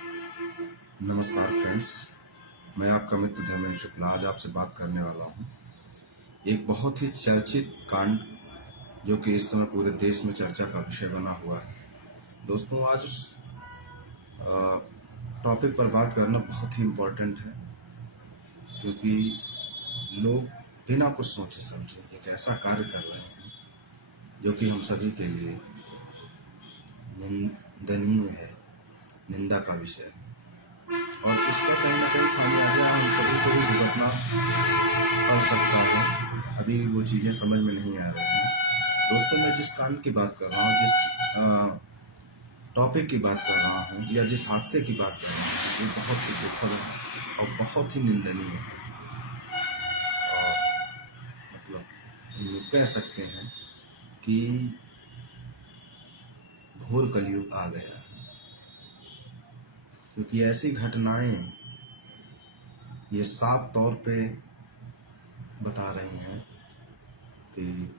नमस्कार फ्रेंड्स, मैं आपका मित्र धर्मेंद्र शुक्ला आज आपसे बात करने वाला हूँ। एक बहुत ही चर्चित कांड जो कि इस समय पूरे देश में चर्चा का विषय बना हुआ है। दोस्तों, आज उस टॉपिक पर बात करना बहुत ही इम्पोर्टेंट है, क्योंकि लोग बिना कुछ सोचे समझे एक ऐसा कार्य कर रहे हैं जो कि हम सभी के लिए निंदनीय है, निंदा का विषय है, और उसका कहीं ना कहीं खामियाजा हम सभी को भी भुगतना पड़ सकता है। अभी वो चीज़ें समझ में नहीं आ रही हैं। दोस्तों, मैं जिस कांड की बात कर रहा हूँ, जिस टॉपिक की बात कर रहा हूँ या जिस हादसे की बात कर रहा हूँ, वो बहुत ही दुखद है और बहुत ही निंदनीय है। और मतलब हम लोग कह सकते हैं कि घोर कलयुग आ गया है, क्योंकि ऐसी घटनाएं ये साफ तौर पे बता रही हैं कि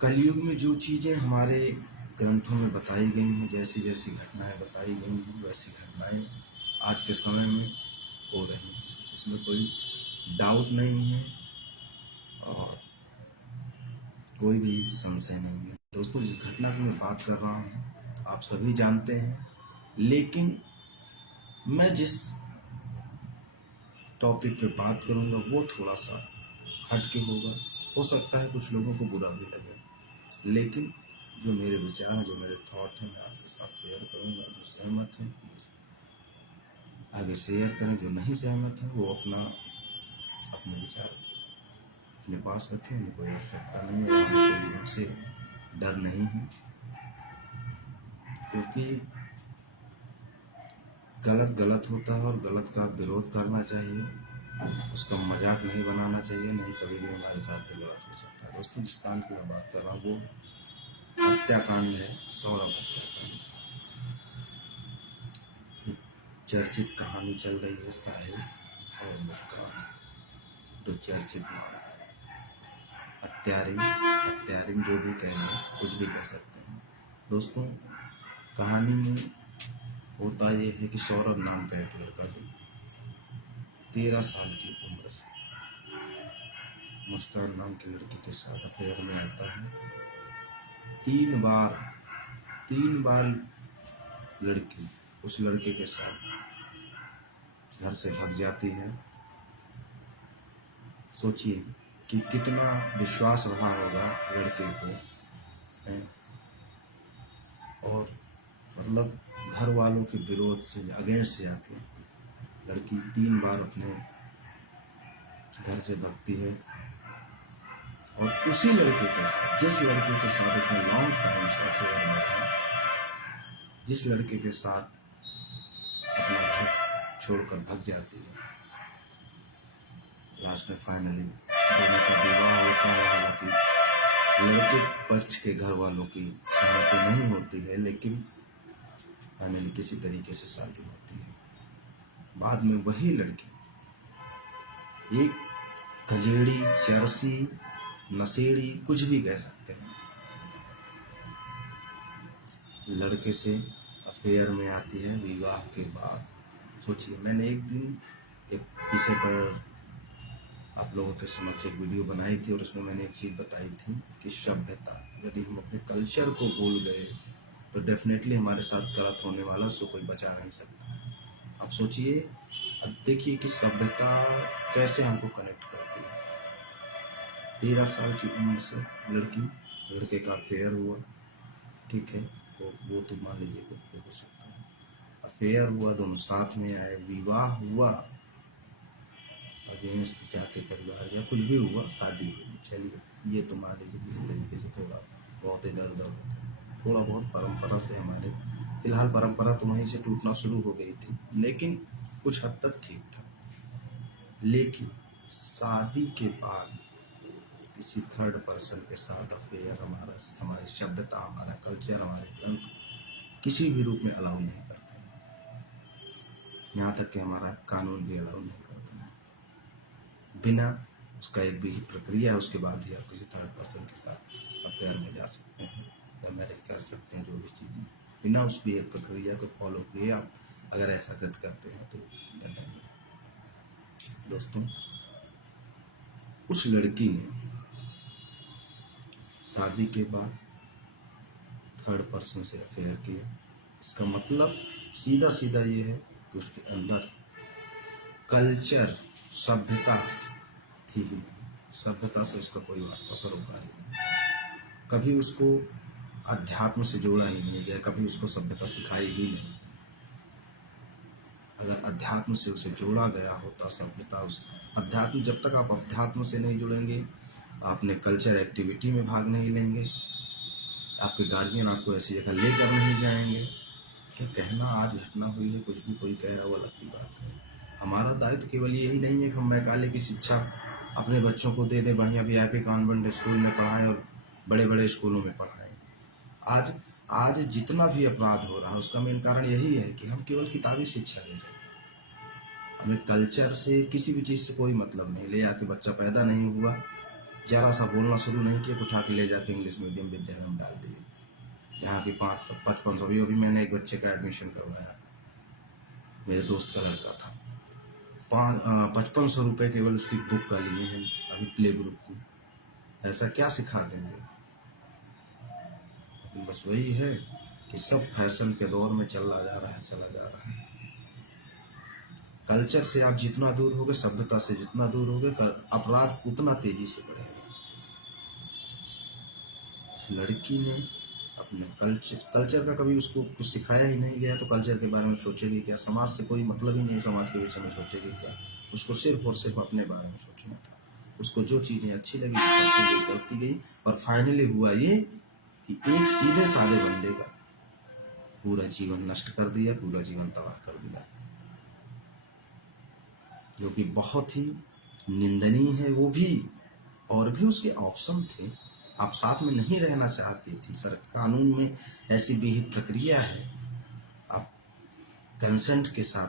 कलयुग में जो चीज़ें हमारे ग्रंथों में बताई गई हैं, जैसी जैसी घटनाएं बताई गई हैं, वैसी घटनाएं आज के समय में हो रही हैं। इसमें कोई डाउट नहीं है और कोई भी संशय नहीं है। दोस्तों, जिस घटना की मैं बात कर रहा हूँ आप सभी जानते हैं, लेकिन मैं जिस टॉपिक पे बात करूँगा वो थोड़ा सा हटके होगा। हो सकता है कुछ लोगों को बुरा भी लगे, लेकिन जो मेरे विचार हैं, जो मेरे थॉट हैं, मैं आपके साथ शेयर करूंगा। जो सहमत हैं आगे शेयर करें, जो नहीं सहमत हैं वो अपने विचार अपने पास रखें। उनको कोई आवश्यकता नहीं है, कोई उनसे डर नहीं है, क्योंकि गलत गलत होता है और गलत का विरोध करना चाहिए, उसका मजाक नहीं बनाना चाहिए। नहीं, कभी भी हमारे साथ गलत हो सकता है। दोस्तों, जिस कांड की मैं बात कर रहा हूँ वो हत्याकांड है, सौरभ हत्याकांड। चर्चित कहानी चल रही है, साहिल और मुस्कान, तो चर्चित नाम। हत्यारिन जो भी कह लें, कुछ भी कह सकते हैं। दोस्तों, कहानी में होता ये है कि सौरभ नाम का एक लड़का जो 13 साल की उम्र से मुस्कान नाम की लड़की के साथ अफेयर में आता है। 3 बार लड़की उस लड़के के साथ घर से भाग जाती है। सोचिए कि कितना विश्वास रहा होगा लड़के को, और मतलब घर वालों के विरोध से अगेंस्ट जाके लड़की 3 बार अपने घर से भागती है, और उसी लड़के के साथ, जिस लड़के के साथ इतने लॉन्ग टाइम से अफेयर में रहा, जिस लड़के के साथ अपना घर छोड़कर भाग जाती है, लास्ट में फाइनली दोनों का विवाह होता है। हालांकि लड़के पक्ष के घर वालों की सहमति नहीं होती है, लेकिन फाइनली किसी तरीके से शादी होती है। बाद में वही लड़की एक गजेड़ी, चरसी, नशेड़ी, कुछ भी कह सकते हैं, लड़के से अफेयर में आती है विवाह के बाद। सोचिए, मैंने एक दिन एक विषय पर आप लोगों के समक्ष एक वीडियो बनाई थी और उसमें मैंने एक चीज़ बताई थी कि सभ्यता, यदि हम अपने कल्चर को भूल गए तो डेफिनेटली हमारे साथ गलत होने वाला, उसको कोई बचा नहीं सकता। अब सोचिए, अब देखिए कि सभ्यता कैसे हमको कनेक्ट करती है। 13 साल की उम्र से लड़के का अफेयर हुआ, ठीक है, वो तो मान लीजिए कुछ भी हो सकता है। अफेयर हुआ, दोनों साथ में आए, विवाह हुआ, अगेंस्ट जाके परिवार या कुछ भी हुआ, शादी हुई। चलिए, ये तो मान लीजिए किसी तरीके से थोड़ा बहुत इधर उधर थोड़ा बहुत परंपरा से हमारे, फिलहाल परंपरा तो वहीं से टूटना शुरू हो गई थी, लेकिन कुछ हद तक ठीक था। लेकिन शादी के बाद किसी थर्ड पर्सन के साथ अफेयर हमारी सभ्यता, हमारा कल्चर, हमारे ग्रंथ किसी भी रूप में अलाउ नहीं करते, यहाँ तक कि हमारा कानून भी अलाउ नहीं करता है। बिना उसका एक भी प्रक्रिया है, उसके बाद ही आप किसी थर्ड पर्सन के साथ अफेयर में जा सकते हैं या मैरिज कर सकते हैं, जो भी चीज़ें। बिना उस विहित प्रक्रिया को फॉलो किए आप अगर ऐसा कृत करते हैं तो दंडनीय। दोस्तों, उस लड़की ने शादी के बाद थर्ड पर्सन से अफेयर किया। इसका मतलब सीधा सीधा ये है कि उसके अंदर कल्चर, सभ्यता थी ही नहीं। सभ्यता से उसका कोई वास्ता सरोकार ही नहीं। कभी उसको अध्यात्म से जोड़ा ही नहीं गया, कभी उसको सभ्यता सिखाई ही नहीं। अगर अध्यात्म से उसे जोड़ा गया होता, सभ्यता उस अध्यात्म, जब तक आप अध्यात्म से नहीं जुड़ेंगे, आपने कल्चर एक्टिविटी में भाग नहीं लेंगे, आपके गार्जियन आपको ऐसी जगह लेकर नहीं जाएंगे। क्या कहना आज घटना हुई है, कुछ भी कोई कह रहा वो अलग की बात है। हमारा दायित्व केवल यही नहीं है कि हम मैकाले की शिक्षा अपने बच्चों को दे दें, बढ़िया वीआईपी कॉन्वेंट स्कूल में पढ़ाएं और बड़े बड़े स्कूलों में पढ़ाएं। आज आज जितना भी अपराध हो रहा है उसका मेन कारण यही है कि हम केवल किताबी शिक्षा दे रहे हैं। हमें कल्चर से, किसी भी चीज़ से कोई मतलब नहीं। ले आके बच्चा पैदा नहीं हुआ, जरा सा बोलना शुरू नहीं किया, उठा के ले जाके इंग्लिश मीडियम विद्यालय में डाल दिए, जहाँ की 500-5500। अभी मैंने एक बच्चे का एडमिशन करवाया, मेरे दोस्त का लड़का था। 5500 रुपये केवल उसकी बुक का लिए हैं अभी प्ले ग्रुप की। ऐसा क्या सिखा देंगे? बस वही है कि सब फैशन के दौर में चला जा रहा है। कल्चर से आप जितना दूर होगे, सभ्यता से जितना दूर होगे, अपराध उतना तेजी से बढ़ेगा। उस लड़की ने अपने कल्चर का कभी उसको कुछ सिखाया ही नहीं गया, तो कल्चर के बारे में सोचेगी क्या? समाज से कोई मतलब ही नहीं, समाज के विषय में सोचेगी क्या? उसको सिर्फ और सिर्फ अपने बारे में सोचना था। उसको जो चीज़ें अच्छी लगी करती गई, और फाइनली हुआ ये कि एक सीधे साधे बंदे का पूरा जीवन नष्ट कर दिया, पूरा जीवन तबाह कर दिया, जो कि बहुत ही निंदनीय है। वो भी, और भी उसके ऑप्शन थे। आप साथ में नहीं रहना चाहती थी, सर कानून में ऐसी विहित प्रक्रिया है, आप कंसेंट के साथ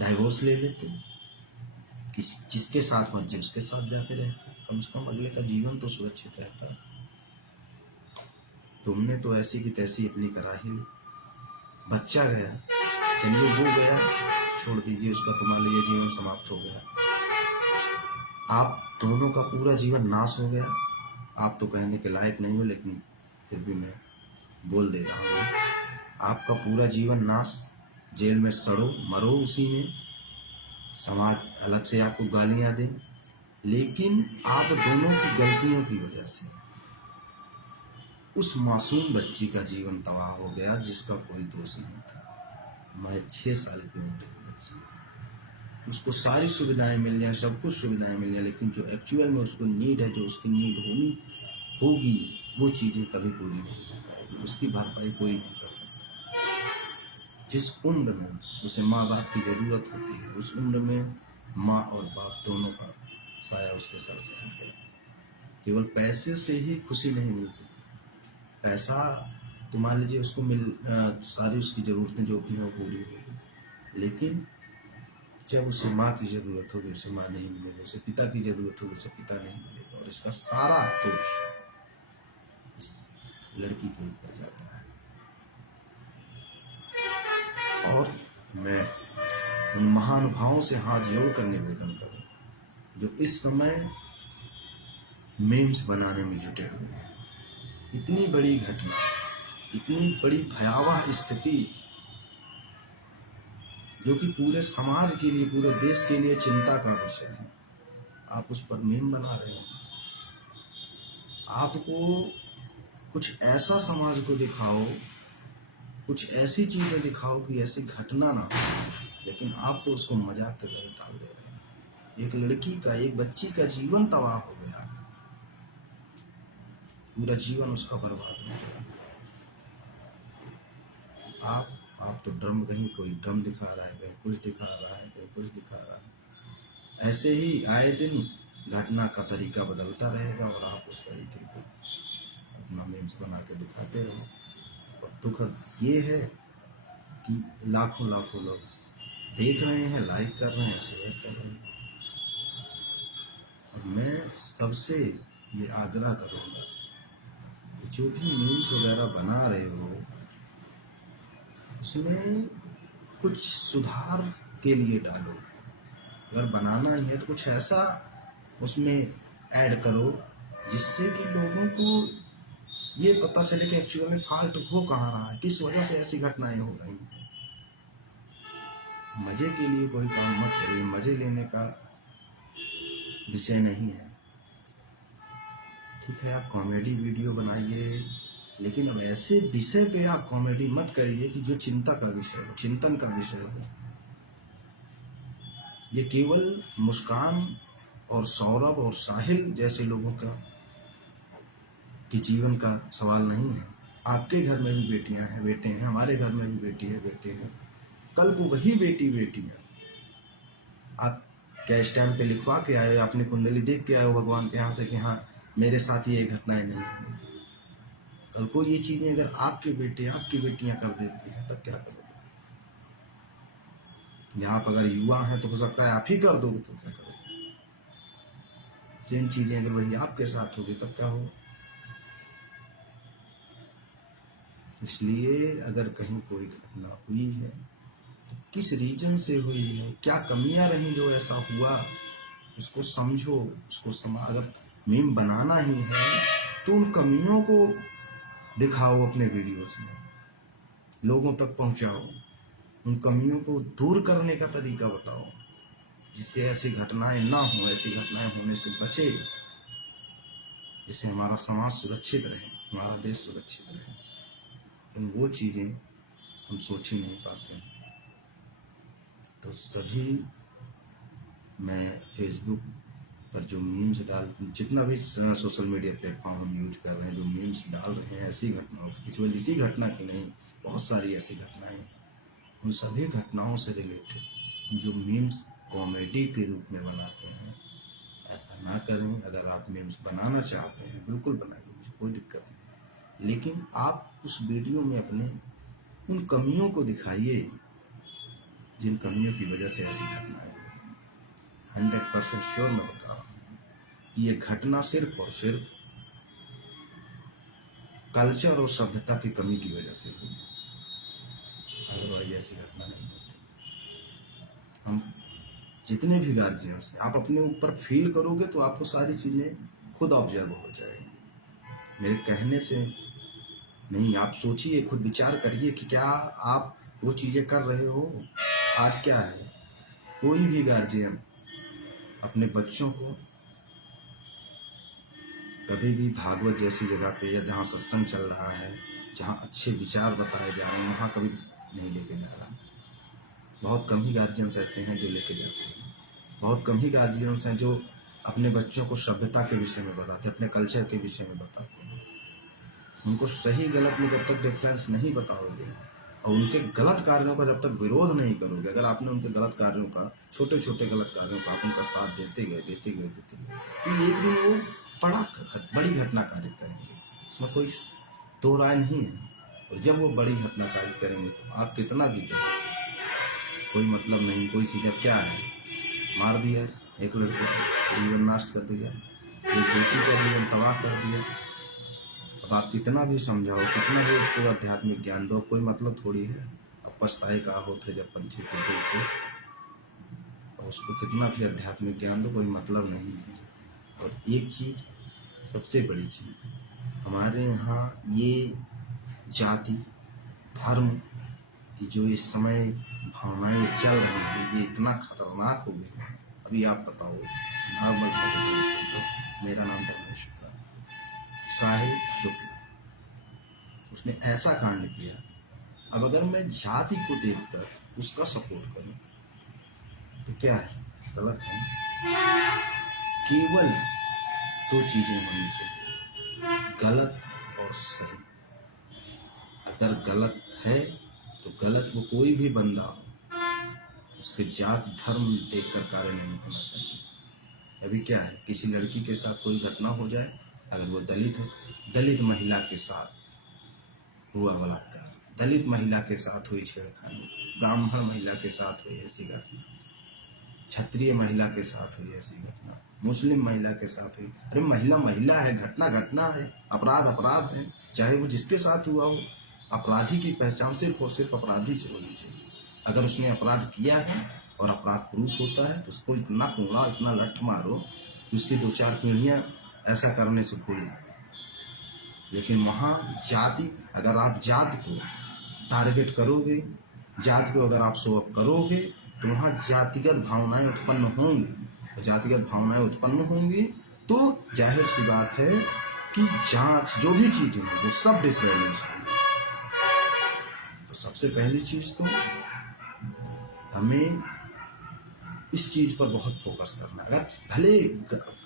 डाइवोर्स ले लेते, जिसके साथ मर्जी उसके साथ जाके रहते, कम से कम अगले का जीवन तो सुरक्षित रहता। तुमने तो ऐसी की तैसी अपनी करा ही ली। बच्चा गया, चलिए वो गया, छोड़ दीजिए उसका, तुम्हारे लिए जीवन समाप्त हो गया। आप दोनों का पूरा जीवन नाश हो गया। आप तो कहने के लायक नहीं हो, लेकिन फिर भी मैं बोल दे रहा हूँ, आपका पूरा जीवन नाश। जेल में सड़ो, मरो उसी में, समाज अलग से आपको गालियां दे, लेकिन आप दोनों की गलतियों की वजह से उस मासूम बच्ची का जीवन तबाह हो गया, जिसका कोई दोष नहीं था। मैं 6 साल की उम्र की बच्ची, उसको सारी सुविधाएं मिल जाए, सब कुछ सुविधाएं मिल जाए, लेकिन जो एक्चुअल में उसको नीड है, जो उसकी नीड होगी, वो चीज़ें कभी पूरी नहीं हो पाएगी। उसकी भरपाई कोई नहीं कर सकता। जिस उम्र में उसे माँ बाप की ज़रूरत होती है, उस उम्र में माँ और बाप दोनों का साया उसके सर से हट गया। केवल पैसे से ही खुशी नहीं मिलती। पैसा तो मान लीजिए उसको सारी उसकी ज़रूरतें जो भी हैं पूरी होगी, लेकिन जब उसे माँ की ज़रूरत होगी उसे माँ नहीं मिलेगी, उसे पिता की ज़रूरत होगी उसे पिता नहीं मिलेगा, और इसका सारा दोष इस लड़की के ऊपर जाता है। और मैं उन महानुभावों से हाथ जोड़कर निवेदन करूँगा जो इस समय मीम्स बनाने में जुटे हुए हैं। इतनी बड़ी घटना, इतनी बड़ी भयावह स्थिति, जो कि पूरे समाज के लिए, पूरे देश के लिए चिंता का विषय है, आप उस पर मीम बना रहे हैं। आपको कुछ ऐसा समाज को दिखाओ, कुछ ऐसी चीजें दिखाओ कि ऐसी घटना ना हो, लेकिन आप तो उसको मजाक के तरह डाल दे रहे हैं। एक लड़की का, एक बच्ची का जीवन तबाह हो गया, पूरा जीवन उसका बर्बाद हो गया। आप तो ड्रम, कहीं कोई ड्रम दिखा रहा है, कहीं कुछ दिखा रहा है, कहीं कुछ दिखा रहा है। ऐसे ही आए दिन घटना का तरीका बदलता रहेगा और आप उस तरीके को अपना मीम्स बना के दिखाते रहो। और दुख ये है कि लाखों लोग देख रहे हैं, लाइक कर रहे हैं, शेयर कर रहे हैं। और मैं सबसे ये आग्रह करूँगा, जो भी मीम्स वगैरह बना रहे हो, उसमें कुछ सुधार के लिए डालो। अगर बनाना ही है तो कुछ ऐसा उसमें ऐड करो जिससे कि लोगों को ये पता चले कि एक्चुअली में फॉल्ट हो कहाँ रहा है, किस वजह से ऐसी घटनाएं हो रही हैं। मजे के लिए कोई काम मत करिए, मजे लेने का विषय नहीं है। ठीक है, आप कॉमेडी वीडियो बनाइए, लेकिन अब ऐसे विषय पे आप कॉमेडी मत करिए कि जो चिंता का विषय हो, चिंतन का विषय हो। ये केवल मुस्कान और सौरभ और साहिल जैसे लोगों का कि जीवन का सवाल नहीं है। आपके घर में भी बेटियां हैं, बेटे हैं, हमारे घर में भी बेटी है, बेटे हैं। कल को वही बेटी है। आप क्या स्टैम्प पे लिखवा के आए, आपने कुंडली देख के आए हो भगवान के यहाँ से कि हाँ मेरे साथ ये घटनाएं नहीं हुई। कल को ये चीजें अगर आपके बेटे आपकी बेटियां कर देती हैं तब क्या करोगे? या आप अगर युवा हैं तो हो सकता है आप ही कर दोगे, तो क्या करोगे? सेम चीजें अगर वही आपके साथ होगी तब क्या होगा? इसलिए अगर कहीं कोई घटना हुई है तो किस रीजन से हुई है, क्या कमियां रही जो ऐसा हुआ, उसको समझो, उसको अगर मीम बनाना ही है तो उन कमियों को दिखाओ, अपने वीडियोस में लोगों तक पहुंचाओ, उन कमियों को दूर करने का तरीका बताओ जिससे ऐसी घटनाएं ना हो, ऐसी घटनाएं होने से बचे, जिससे हमारा समाज सुरक्षित रहे, हमारा देश सुरक्षित रहे। लेकिन वो चीज़ें हम सोच ही नहीं पाते। तो सभी, मैं फेसबुक पर जो मीम्स जितना भी सोशल मीडिया प्लेटफॉर्म हम यूज कर रहे हैं, जो मीम्स डाल रहे हैं ऐसी घटनाओं की, केवल इसी घटना की नहीं, बहुत सारी ऐसी घटनाएं हैं, उन सभी घटनाओं से रिलेटेड जो मीम्स कॉमेडी के रूप में बनाते हैं, ऐसा ना करें। अगर आप मीम्स बनाना चाहते हैं बिल्कुल बनाइए, मुझे कोई दिक्कत नहीं, लेकिन आप उस वीडियो में अपने उन कमियों को दिखाइए जिन कमियों की वजह से ऐसी घटनाएं 100% श्योर मैं बता रहा हूँ, ये घटना सिर्फ और सिर्फ कल्चर और सभ्यता की कमी की वजह से हुई, अदरवाइज ऐसी घटना नहीं होती। हम जितने भी गार्जियंस हैं, आप अपने ऊपर फील करोगे तो आपको सारी चीजें खुद ऑब्जर्व हो जाएंगी। मेरे कहने से नहीं, आप सोचिए, खुद विचार करिए कि क्या आप वो चीजें कर रहे हो। आज क्या है, कोई भी गार्जियन अपने बच्चों को कभी भी भागवत जैसी जगह पे या जहाँ सत्संग चल रहा है, जहाँ अच्छे विचार बताए जा रहे हैं, वहाँ कभी नहीं लेके जा रहा। बहुत कम ही गार्जियंस ऐसे हैं जो लेके जाते हैं। बहुत कम ही गार्जियंस हैं जो अपने बच्चों को सभ्यता के विषय में बताते हैं, अपने कल्चर के विषय में बताते हैं। उनको सही गलत में जब तक डिफरेंस नहीं बताओगे और उनके गलत कार्यों का जब तक विरोध नहीं करोगे, अगर आपने उनके गलत कार्यों का, छोटे छोटे गलत कार्यों का आप उनका साथ देते गए तो एक दिन वो बड़ी घटना कारित करेंगे, उसमें कोई दो राय नहीं है। और जब वो बड़ी घटना कारित करेंगे तो आप कितना भी करें, कोई मतलब नहीं। कोई चीज़ अब क्या है, मार दिया एक लड़के को, जीवन नष्ट कर दिया, एक बेटी का जीवन तबाह कर दिया। अब आप कितना भी समझाओ, कितना भी उसको आध्यात्मिक ज्ञान दो, कोई मतलब थोड़ी है। अब पछताए का होते जब पंछी को देखे, और उसको कितना भी आध्यात्मिक ज्ञान दो, कोई मतलब नहीं है। और एक चीज, सबसे बड़ी चीज, हमारे यहाँ ये जाति धर्म की जो इस समय भावनाएं चल रही हैं, ये इतना खतरनाक हो गया है। अभी आप बताओ, नॉर्मल से, मेरा नाम धर्मेश शुक्ला, साहिल शुक्ला, उसने ऐसा कांड किया। अब अगर मैं जाति को देखकर उसका सपोर्ट करूं तो क्या है, गलत है। केवल दो चीजें होनी चाहिए, गलत और सही। अगर गलत है तो गलत वो कोई भी बंदा हो, उसके जात धर्म देखकर कार्य नहीं होना चाहिए। अभी क्या है, किसी लड़की के साथ कोई घटना हो जाए, अगर वो दलित है, दलित महिला के साथ हुआ बलात्कार, दलित महिला के साथ हुई छेड़खानी, ब्राह्मण महिला के साथ हुई ऐसी घटना, क्षत्रिय महिला के साथ हुई ऐसी घटना, मुस्लिम महिला के साथ हुई, अरे महिला महिला है, घटना घटना है, अपराध अपराध है, चाहे वो जिसके साथ हुआ हो। अपराधी की पहचान सिर्फ और सिर्फ अपराधी से होनी चाहिए। अगर उसने अपराध किया है और अपराध प्रूफ होता है तो उसको इतना कूड़ा, इतना लठ मारो कि उसकी 2-4 पीढ़ियां ऐसा करने से भूल जाए। लेकिन वहाँ जाति, अगर आप जात को टारगेट करोगे, जात को अगर आप शो अप करोगे तो वहाँ जातिगत भावनाएं उत्पन्न होंगी। जातिगत भावनाएं उत्पन्न होंगी तो जाहिर सी बात है कि जांच जो भी चीजें हैं वो सब डिसवैल्यूज होंगी। तो सबसे पहली चीज तो हमें इस चीज पर बहुत फोकस करना है। अगर भले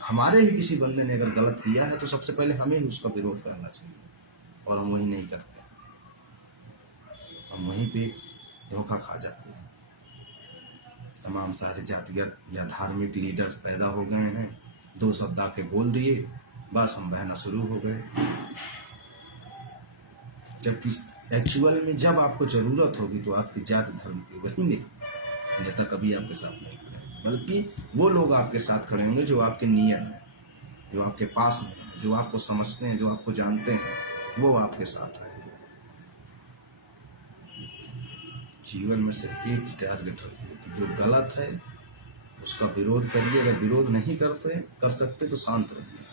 हमारे ही किसी बंदे ने अगर गलत किया है तो सबसे पहले हमें ही उसका विरोध करना चाहिए, और हम वही नहीं करते। हम वहीं पे धोखा खा जाते हैं। तमाम सारे जातिगत या धार्मिक लीडर्स पैदा हो गए हैं, 2 शब्द आके बोल दिए, बस हम बहना शुरू हो गए। जबकि एक्चुअल में जब आपको जरूरत होगी तो आपकी जाति धर्म की वही नेता कभी आपके साथ नहीं खड़े, बल्कि वो लोग आपके साथ खड़े होंगे जो आपके नियर हैं, जो आपके पास में हैं, जो आपको समझते हैं, जो आपको जानते हैं, वो आपके साथ रहेंगे। जीवन में सिर्फ एक टारगेट रखिए कि जो गलत है उसका विरोध करिए। अगर विरोध नहीं कर सकते तो शांत रहिए,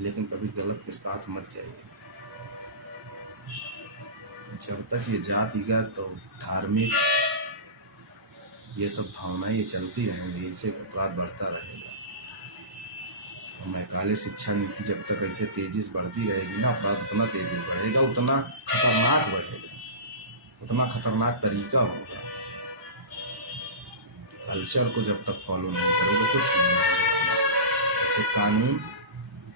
लेकिन कभी गलत के साथ मत जाइए। जब तक ये जातिगत और धार्मिक ये सब भावनाएं ये चलती रहेंगी, इससे अपराध बढ़ता रहेगा। और मैकाले शिक्षा नीति जब तक ऐसे तेजी से बढ़ती रहेगी ना, अपराध उतना तेजी से बढ़ेगा, उतना खतरनाक बढ़ेगा, उतना खतरनाक तरीका होगा। कल्चर को जब तक फॉलो नहीं करोगे कुछ नहीं होगा। जैसे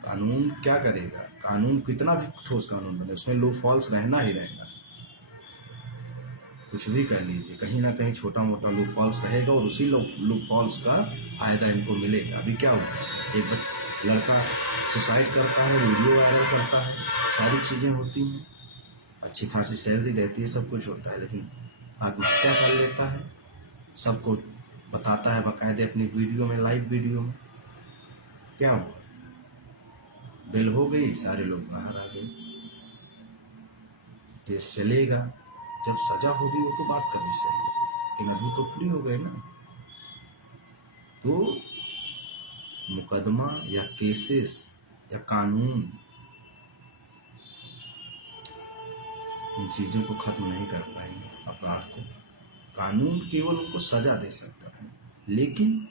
कानून क्या करेगा? कानून कितना भी ठोस कानून बने उसमें लूप होल्स रहना ही रहना है। कुछ भी कह लीजिए, कहीं ना कहीं छोटा मोटा लूप होल्स रहेगा और उसी लूप होल्स का फायदा इनको मिलेगा। अभी क्या हुआ, एक लड़का सुसाइड करता है, वीडियो वायरल करता है, सारी चीजें होती हैं, अच्छी खासी सैलरी रहती है, सब कुछ होता है, लेकिन आत्महत्या कर लेता है। सबको बताता है बाकायदे अपनी वीडियो में, लाइव वीडियो में। क्या हुआ? बेल हो गई, सारे लोग बाहर आ गए, केस चलेगा। जब सजा होगी वो तो बात करनी सही है, लेकिन अभी तो फ्री हो गए ना। तो मुकदमा या केसेस या कानून इन चीजों को खत्म नहीं कर पाएंगे। अपराध को कानून केवल उनको सजा दे सकता है, लेकिन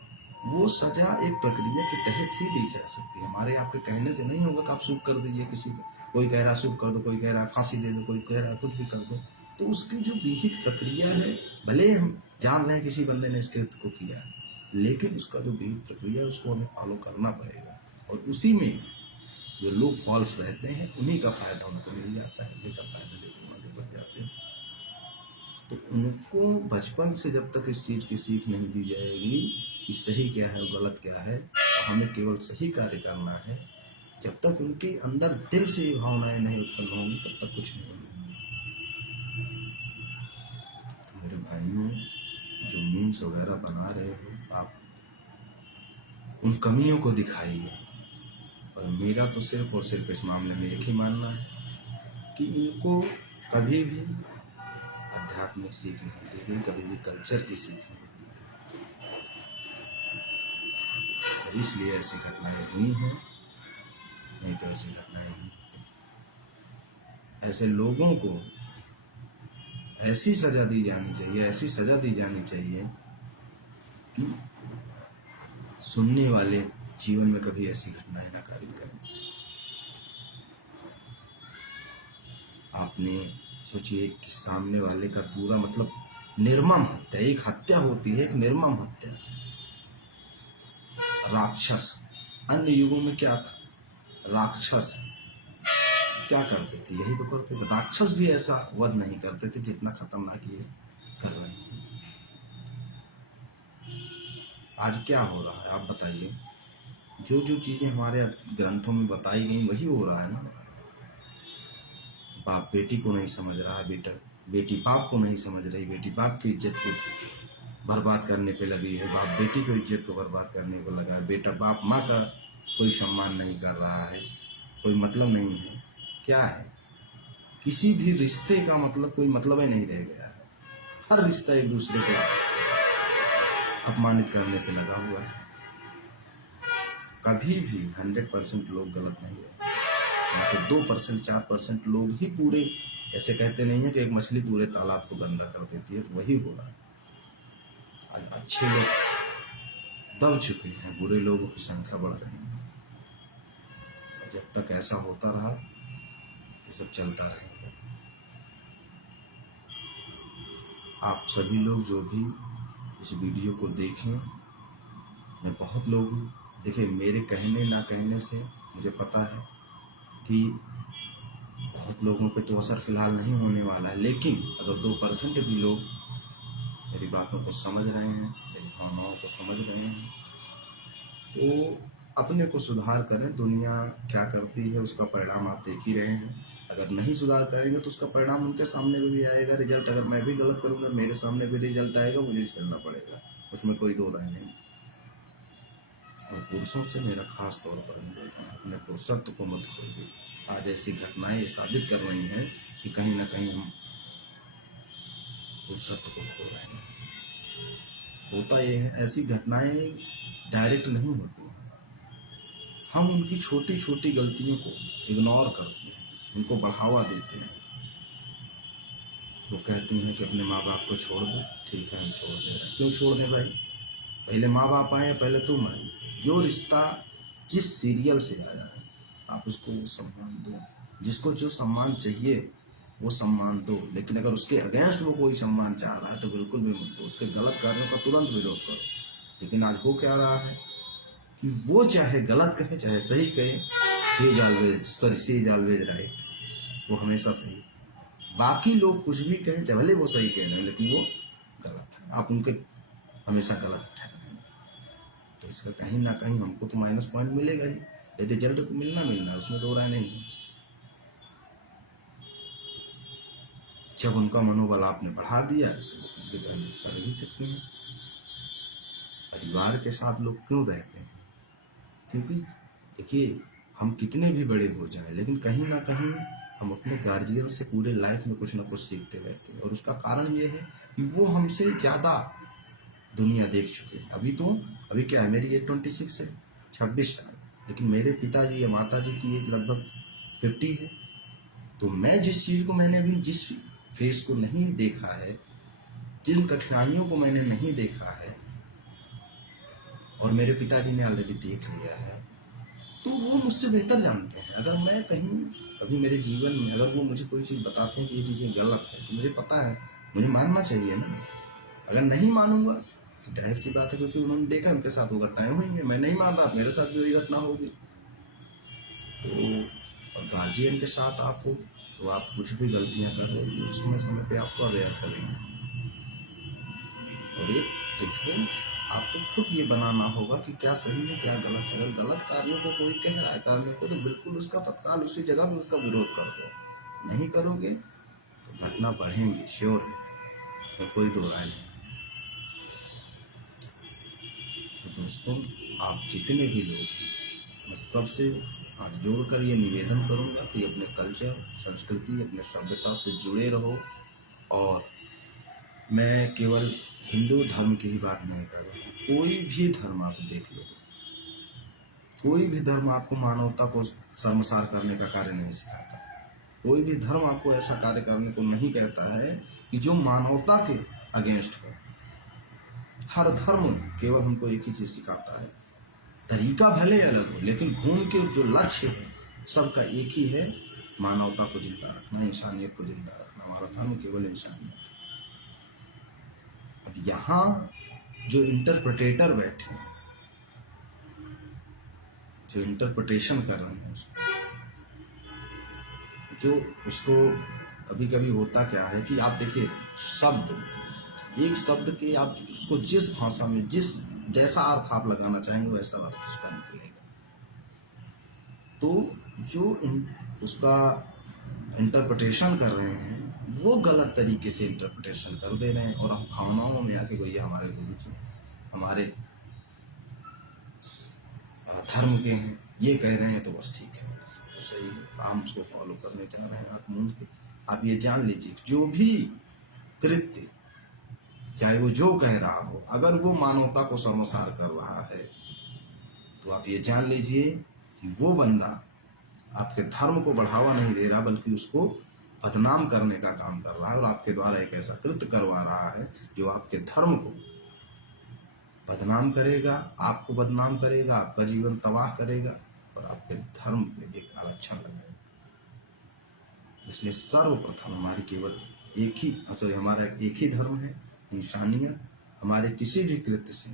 वो सजा एक प्रक्रिया के तहत ही दी जा सकती है। हमारे आपके कहने से नहीं होगा कि आप सूट कर दीजिए किसी को। कोई कह रहा सूट कर दो, कोई कह रहा फांसी दे दो, कोई कह रहा कुछ भी कर दो। तो उसकी जो विहित प्रक्रिया है, भले हम जान रहे हैं किसी बंदे ने इस कृत्य को किया है, लेकिन उसका जो विहित प्रक्रिया है उसको हमें फॉलो करना पड़ेगा। और उसी में जो लोग फॉल्स रहते हैं उन्हीं का फायदा उनको मिल जाता है, उन्हीं का फायदा लेकर आगे बढ़ जाते हैं। तो उनको बचपन से जब तक इस चीज की सीख नहीं दी जाएगी कि सही क्या है और गलत क्या है, हमें केवल सही कार्य करना है, जब तक उनके अंदर दिल से ये भावनाएं नहीं उत्पन्न होंगी तब तक कुछ नहीं होगा। तो मेरे भाइयों, जो मीम्स वगैरह बना रहे हो आप, उन कमियों को दिखाइए। और मेरा तो सिर्फ और सिर्फ इस मामले में एक ही मानना है कि इनको कभी भी आध्यात्मिक सीख नहीं दी गई, कभी भी कल्चर की सीख नहीं दी गई, और इसलिए ऐसी घटनाएं हुई हैं, नहीं तो ऐसी घटनाएं नहीं होती। ऐसे लोगों को ऐसी सजा दी जानी चाहिए, ऐसी सजा दी जानी चाहिए कि सुनने वाले जीवन में कभी ऐसी घटनाएं ना कारित करें। आपने सोचिए कि सामने वाले का पूरा मतलब निर्मम हत्या, एक हत्या होती है, एक निर्मम हत्या। राक्षस, अन्य युगों में क्या था, राक्षस क्या करते थे, यही तो करते थे। राक्षस भी ऐसा वध नहीं करते थे जितना खतरनाक ये कर रहे हैं। आज क्या हो रहा है आप बताइए? जो जो चीजें हमारे ग्रंथों में बताई गई वही हो रहा है ना। बाप बेटी को नहीं समझ रहा है, बेटी बाप को नहीं समझ रही, बेटी बाप की इज्जत को बर्बाद करने पे लगी है, बाप बेटी को इज्जत को बर्बाद करने को लगा है, बेटा बाप माँ का कोई सम्मान नहीं कर रहा है, कोई मतलब नहीं है। क्या है किसी भी रिश्ते का मतलब कोई मतलब ही नहीं रह गया है। हर रिश्ता एक दूसरे को अपमानित करने पे लगा हुआ है। कभी भी 100% लोग गलत नहीं है, तो 2% 4% लोग ही पूरे, ऐसे कहते नहीं है कि एक मछली पूरे तालाब को गंदा कर देती है, तो वही हो रहा है। आज अच्छे लोग दब चुके हैं, बुरे लोगों की संख्या बढ़ रही है। और जब तक ऐसा होता रहा ये सब चलता रहेगा। आप सभी लोग जो भी इस वीडियो को देखें, मैं बहुत लोग देखिए, मेरे कहने ना कहने से मुझे पता है कि बहुत लोगों पे तो असर फिलहाल नहीं होने वाला है, लेकिन अगर 2% भी लोग मेरी बातों को समझ रहे हैं, मेरी भावनाओं को समझ रहे हैं, तो अपने को सुधार करें। दुनिया क्या करती है उसका परिणाम आप देख ही रहे हैं। अगर नहीं सुधार करेंगे तो उसका परिणाम उनके सामने भी आएगा। रिजल्ट, अगर मैं भी गलत करूँगा मेरे सामने भी रिजल्ट आएगा, मुझे झेलना पड़ेगा, उसमें कोई दो राय नहीं। और पुरुषों से मेरा खास तौर पर निवेदन है, अपने पुरुषत्व को मत खोइए। आज ऐसी घटनाएं ये साबित कर रही हैं कि कहीं ना कहीं हम पुरुषत्व को खो रहे हैं। होता ये है, ऐसी घटनाएं डायरेक्ट नहीं होती हैं, हम उनकी छोटी छोटी गलतियों को इग्नोर करते हैं, उनको बढ़ावा देते हैं। वो कहती हैं कि अपने माँ बाप को छोड़ दो, ठीक है हम छोड़ दे रहे हैं। क्यों छोड़ दें भाई? पहले माँ बाप आए, पहले तुम आए। जो रिश्ता जिस सीरियल से आया है आप उसको सम्मान दो, जिसको जो सम्मान चाहिए वो सम्मान दो। लेकिन अगर उसके अगेंस्ट वो कोई सम्मान चाह रहा है तो बिल्कुल भी मत दो, उसके गलत कार्यों का तुरंत विरोध करो। लेकिन आज हो क्या रहा है कि वो चाहे गलत कहे चाहे सही कहे, he is always sorry she is always right, वो हमेशा सही। बाकी लोग कुछ भी कहें, भले वो सही कह रहे हैं लेकिन वो गलत है, आप उनके हमेशा गलत ठहराएंगे। तो इसका कहीं ना कहीं हमको तो माइनस पॉइंट मिलेगा ही, ये रिजल्ट को मिलना है, उसमें दो राय नहीं। जब उनका मनोबल आपने बढ़ा दिया तो वो कुछ भी कर ही सकते हैं। परिवार के साथ लोग क्यों रहते हैं? क्योंकि देखिए, हम कितने भी बड़े हो जाएं लेकिन कहीं ना कहीं हम अपने गार्जियन से पूरे लाइफ में कुछ ना कुछ सीखते रहते हैं। और उसका कारण ये है कि वो हमसे ज़्यादा दुनिया देख चुके हैं। अभी क्या है, मेरी एज 26 है, 26 साल, लेकिन मेरे पिताजी या माता जी की एज लगभग 50 है। तो मैं जिस चीज़ को मैंने अभी जिस फेस को नहीं देखा है, जिन कठिनाइयों को मैंने नहीं देखा है और मेरे पिताजी ने ऑलरेडी देख लिया है, तो वो मुझसे बेहतर जानते हैं। अगर मैं कहीं अभी मेरे जीवन में अगर वो मुझे कोई चीज़ बताते हैं कि ये चीज़ें गलत है तो मुझे पता है, मुझे मानना चाहिए ना। अगर नहीं मानूंगा तो जाहिर सी बात है, क्योंकि उन्होंने देखा उनके साथ वो घटनाएं हुई हैं, मैं नहीं मान रहा, मेरे साथ भी वही घटना होगी। तो और गार्जियन के साथ आप हो तो आप कुछ भी गलतियां कर रहे हो समय समय पे आपको अवेयर करेंगे। और एक डिफरेंस आपको खुद ये बनाना होगा कि क्या सही है क्या गलत है। अगर गलत कार्यों को कोई कह रहा है करने को तो बिल्कुल उसका तत्काल उसी जगह में उसका विरोध कर दो। नहीं करोगे तो घटना बढ़ेंगी, श्योर है, उसमें कोई दो राय नहीं। तो दोस्तों, आप जितने भी लोग, मैं सबसे हाथ जोड़कर ये निवेदन करूंगा कि अपने कल्चर, संस्कृति, अपने सभ्यता से जुड़े रहो। और मैं केवल हिंदू धर्म की ही बात नहीं कर रहा हूँ, कोई भी धर्म आप देख लो, कोई भी धर्म आपको मानवता को शर्मसार करने का कार्य नहीं सिखाता। कोई भी धर्म आपको ऐसा कार्य करने को नहीं कहता है कि जो मानवता के अगेंस्ट हो। हर धर्म केवल हमको एक ही चीज सिखाता है, तरीका भले अलग हो लेकिन घूम के जो लक्ष्य है सबका एक ही है, मानवता को जिंदा रखना, इंसानियत को जिंदा रखना। हमारा धर्म केवल इंसानियत है। अब यहाँ जो इंटरप्रिटेटर बैठे हैं, जो इंटरप्रिटेशन कर रहे हैं उसको कभी कभी होता क्या है कि आप देखिए, एक शब्द के आप उसको जिस भाषा में जैसा अर्थ आप लगाना चाहेंगे वैसा अर्थ उसका निकलेगा। तो जो उसका इंटरप्रिटेशन कर रहे हैं वो गलत तरीके से इंटरप्रिटेशन कर दे रहे हैं और हम भावनाओं में आके भैया हमारे गुरु जी हैं, हमारे धर्म के हैं, ये कह रहे हैं तो बस ठीक है, तो सही है, हम उसको फॉलो करने जा रहे हैं आंख मूंद के। आप ये जान लीजिए, जो भी कृत्य, चाहे वो जो कह रहा हो, अगर वो मानवता को शर्मसार कर रहा है, तो आप ये जान लीजिए कि वो बंदा आपके धर्म को बढ़ावा नहीं दे रहा, बल्कि उसको बदनाम करने का काम कर रहा है, और आपके द्वारा एक ऐसा कृत्य करवा रहा है जो आपके धर्म को बदनाम करेगा, आपको बदनाम करेगा, आपका जीवन तबाह करेगा, और आपके धर्म पे एक आरक्षण लगाएगा। इसलिए सर्वप्रथम हमारी केवल एक ही हमारा एक ही धर्म है, इंसानियत। हमारे किसी भी कृत्य से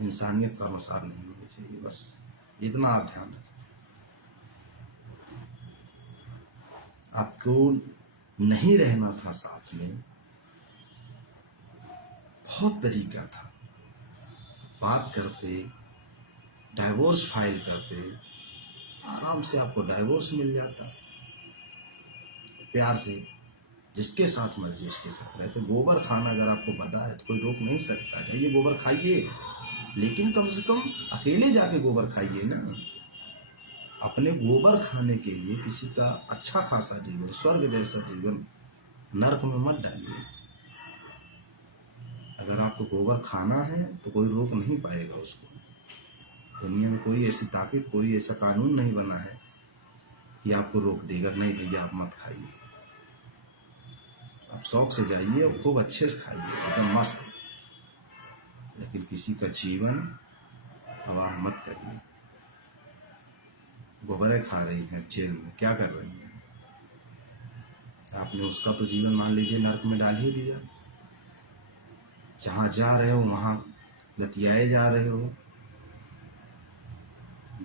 इंसानियत शर्मसार नहीं होनी चाहिए, बस इतना आप ध्यान रखें। आपको नहीं रहना था साथ में, बहुत तरीका था, बात करते, डाइवोर्स फाइल करते, आराम से आपको डाइवोर्स मिल जाता, प्यार से जिसके साथ मर्जी उसके साथ रहते। गोबर खाना अगर आपको पता है तो कोई रोक नहीं सकता, जाइए गोबर खाइए, लेकिन कम से कम अकेले जाके गोबर खाइए ना। अपने गोबर खाने के लिए किसी का अच्छा खासा जीवन, स्वर्ग जैसा जीवन नरक में मत डालिए। अगर आपको गोबर खाना है तो कोई रोक नहीं पाएगा उसको। दुनिया में कोई ऐसी ताकत, कोई ऐसा कानून नहीं बना है कि आपको रोक देगा, नहीं भैया आप मत खाइए। आप शौक से जाइए और खूब अच्छे से खाइए, एकदम मस्त, लेकिन किसी का जीवन तबाह मत करिए। गोबरें खा रही हैं जेल में, क्या कर रही हैं? आपने उसका तो जीवन मान लीजिए नरक में डाल ही दिया। जहां जा रहे हो वहां लतियाए जा रहे हो।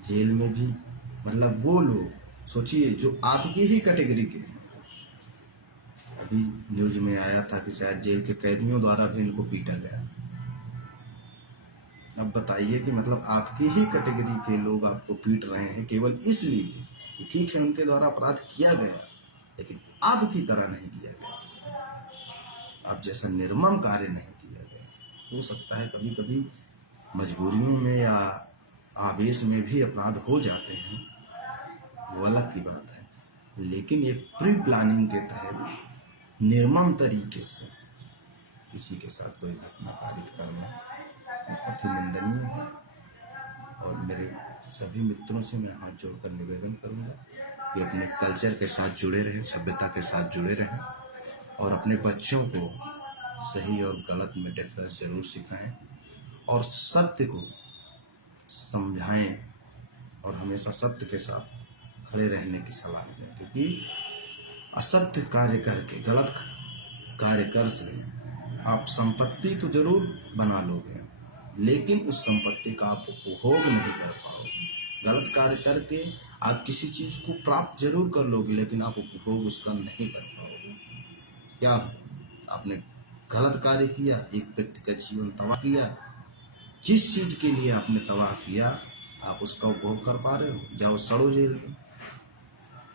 जेल में भी मतलब वो लोग सोचिए जो आपकी ही कैटेगरी के हैं। अभी न्यूज में आया था कि शायद जेल के कैदियों द्वारा भी इनको पीटा गया। अब बताइए कि मतलब आपकी ही कैटेगरी के लोग आपको पीट रहे हैं केवल इसलिए कि ठीक है उनके द्वारा अपराध किया गया, लेकिन आपकी तरह नहीं किया गया, आप जैसा निर्मम कार्य नहीं किया गया। हो सकता है कभी कभी मजबूरियों में या आवेश में भी अपराध हो जाते हैं, वो अलग की बात है, लेकिन एक प्री प्लानिंग के तहत निर्मम तरीके से किसी के साथ कोई घटना कारित करना बहुत ही निंदनीय है। और मेरे सभी मित्रों से मैं हाथ जोड़कर निवेदन करूंगा कि अपने कल्चर के साथ जुड़े रहें, सभ्यता के साथ जुड़े रहें, और अपने बच्चों को सही और गलत में डिफरेंस जरूर सिखाएं, और सत्य को समझाएं, और हमेशा सत्य के साथ खड़े रहने की सलाह दें। क्योंकि असत्य कार्य करके, गलत कार्य कर से आप संपत्ति तो जरूर बना लोगे, लेकिन उस संपत्ति का आप उपभोग नहीं कर पाओगे। गलत कार्य करके आप किसी चीज को प्राप्त जरूर कर लोगे, लेकिन आप उपभोग उसका नहीं कर पाओगे। क्या आपने गलत कार्य किया, एक व्यक्ति का जीवन तबाह किया, जिस चीज के लिए आपने तबाह किया आप उसका उपभोग कर पा रहे हो? जाओ सड़ो जेल में।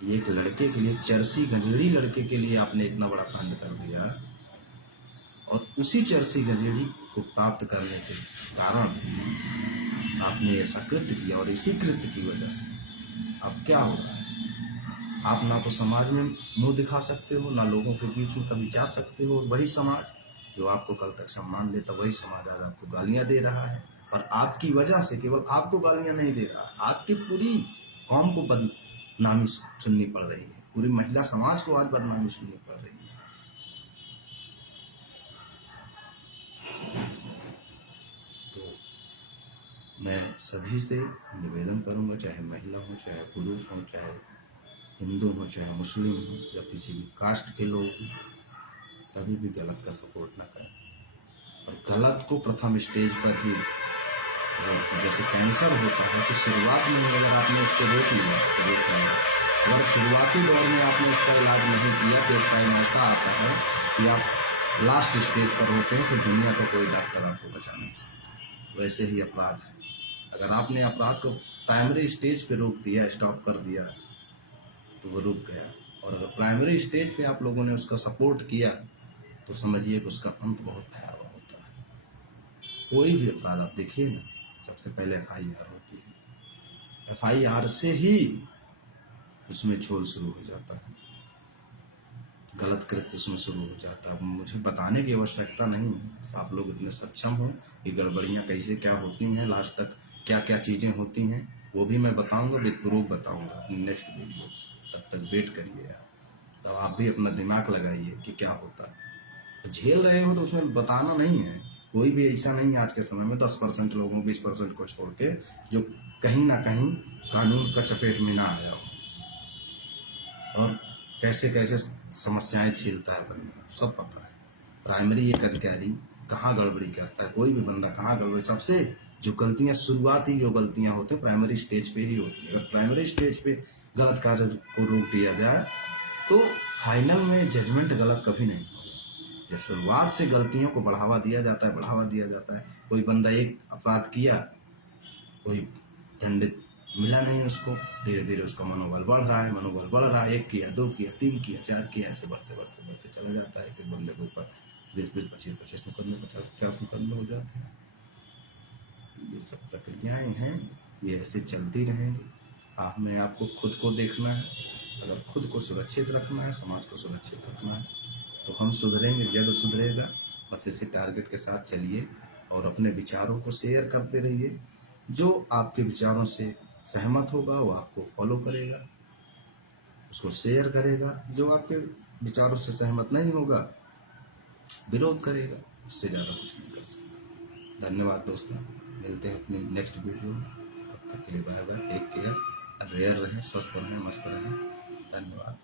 एक लड़के के लिए, चरसी गंजेड़ी लड़के के लिए आपने इतना बड़ा कांड कर दिया, और उसी चरसी गंजेड़ी को प्राप्त करने के कारण आपने ऐसा कृत्य किया, और इसी कृत्य की वजह से अब क्या हो रहा है? आप ना तो समाज में मुंह दिखा सकते हो, ना लोगों के बीच में कभी जा सकते हो। वही समाज जो आपको कल तक सम्मान देता, वही समाज आज आपको गालियां दे रहा है, और आपकी वजह से केवल आपको गालियां नहीं दे रहा, आपकी पूरी कौम को बदनामी सुननी पड़ रही है, पूरी महिला समाज को आज बदनामी सुननी पड़ रही है। तो मैं सभी से निवेदन करूंगा, चाहे महिला हो, चाहे पुरुष हो, चाहे हिंदू हो, चाहे मुस्लिम हो, या किसी भी कास्ट के लोग हो, कभी भी गलत का सपोर्ट ना करें। और गलत को प्रथम स्टेज पर ही, जैसे कैंसर होता है तो शुरुआत में अगर आपने उसको रोक लिया तो रोक लिया, अगर शुरुआती दौर में आपने उसका इलाज नहीं किया तो एक टाइम ऐसा आता है कि आप लास्ट स्टेज पर होते हैं, फिर दुनिया का कोई डॉक्टर आपको बचा नहीं सकता। वैसे ही अपराध है, अगर आपने अपराध को प्राइमरी स्टेज पे रोक दिया, स्टॉप कर दिया, तो वो रुक गया। और अगर प्राइमरी स्टेज पे आप लोगों ने उसका सपोर्ट किया तो समझिए कि उसका अंत बहुत भयावह होता है। कोई भी अपराध आप देखिए ना, सबसे पहले FIR होती है, FIR से ही उसमें झोल शुरू हो जाता है। गलत कृत्य उसमें शुरू हो जाता है। अब मुझे बताने की आवश्यकता नहीं है, आप लोग इतने सक्षम हो कि गड़बड़ियाँ कैसे क्या होती हैं, लास्ट तक क्या क्या चीज़ें होती हैं वो भी मैं बताऊंगा, विद प्रूफ बताऊंगा अपनी नेक्स्ट वीडियो। तब तक वेट करिए आप, तो आप भी अपना दिमाग लगाइए कि क्या होता है। तो झेल रहे हो तो उसमें बताना नहीं है। कोई भी ऐसा नहीं है आज के समय में 10% लोगों 20% को छोड़ के जो कहीं ना कहीं कानून का चपेट में ना आया हो, और कैसे कैसे समस्याएं झेलता है बंदा सब पता है। प्राइमरी एक अधिकारी कहाँ गड़बड़ी करता है, कोई भी बंदा कहाँ गड़बड़ी, सबसे जो गलतियां शुरुआती जो गलतियां होती है प्राइमरी स्टेज पे ही होती है। अगर प्राइमरी स्टेज पे गलत कार्य को रोक दिया जाए तो फाइनल में जजमेंट गलत कभी नहीं होगा। जब शुरुआत से गलतियों को बढ़ावा दिया जाता है, बढ़ावा दिया जाता है, कोई बंदा एक अपराध किया, कोई दंडित मिला नहीं उसको, धीरे धीरे उसका मनोबल बढ़ रहा है, मनोबल बढ़ रहा है, 1 किया, 2 किया, 3 किया, 4 किया, ऐसे बढ़ते बढ़ते बढ़ते चला जाता है। एक बंदे के ऊपर 20-20, 25-25 मुकदमे, 50-50 मुकदमे हो जाते हैं। ये सब प्रक्रियाएं हैं, ये ऐसे चलती रहेंगी। हमें आपको खुद को देखना है। अगर खुद को सुरक्षित रखना है, समाज को सुरक्षित रखना है, तो हम सुधरेंगे, जग सुधरेगा। बस इसी टारगेट के साथ चलिए और अपने विचारों को शेयर करते रहिए। जो आपके विचारों से सहमत होगा वो आपको फॉलो करेगा, उसको शेयर करेगा। जो आपके विचारों से सहमत नहीं होगा विरोध करेगा। इससे ज़्यादा कुछ नहीं कर सकता। धन्यवाद दोस्तों, मिलते हैं अपनी नेक्स्ट वीडियो में। तब तक के लिए बाय बाय, टेक केयर, रेयर रहें, स्वस्थ रहें, मस्त रहें। धन्यवाद।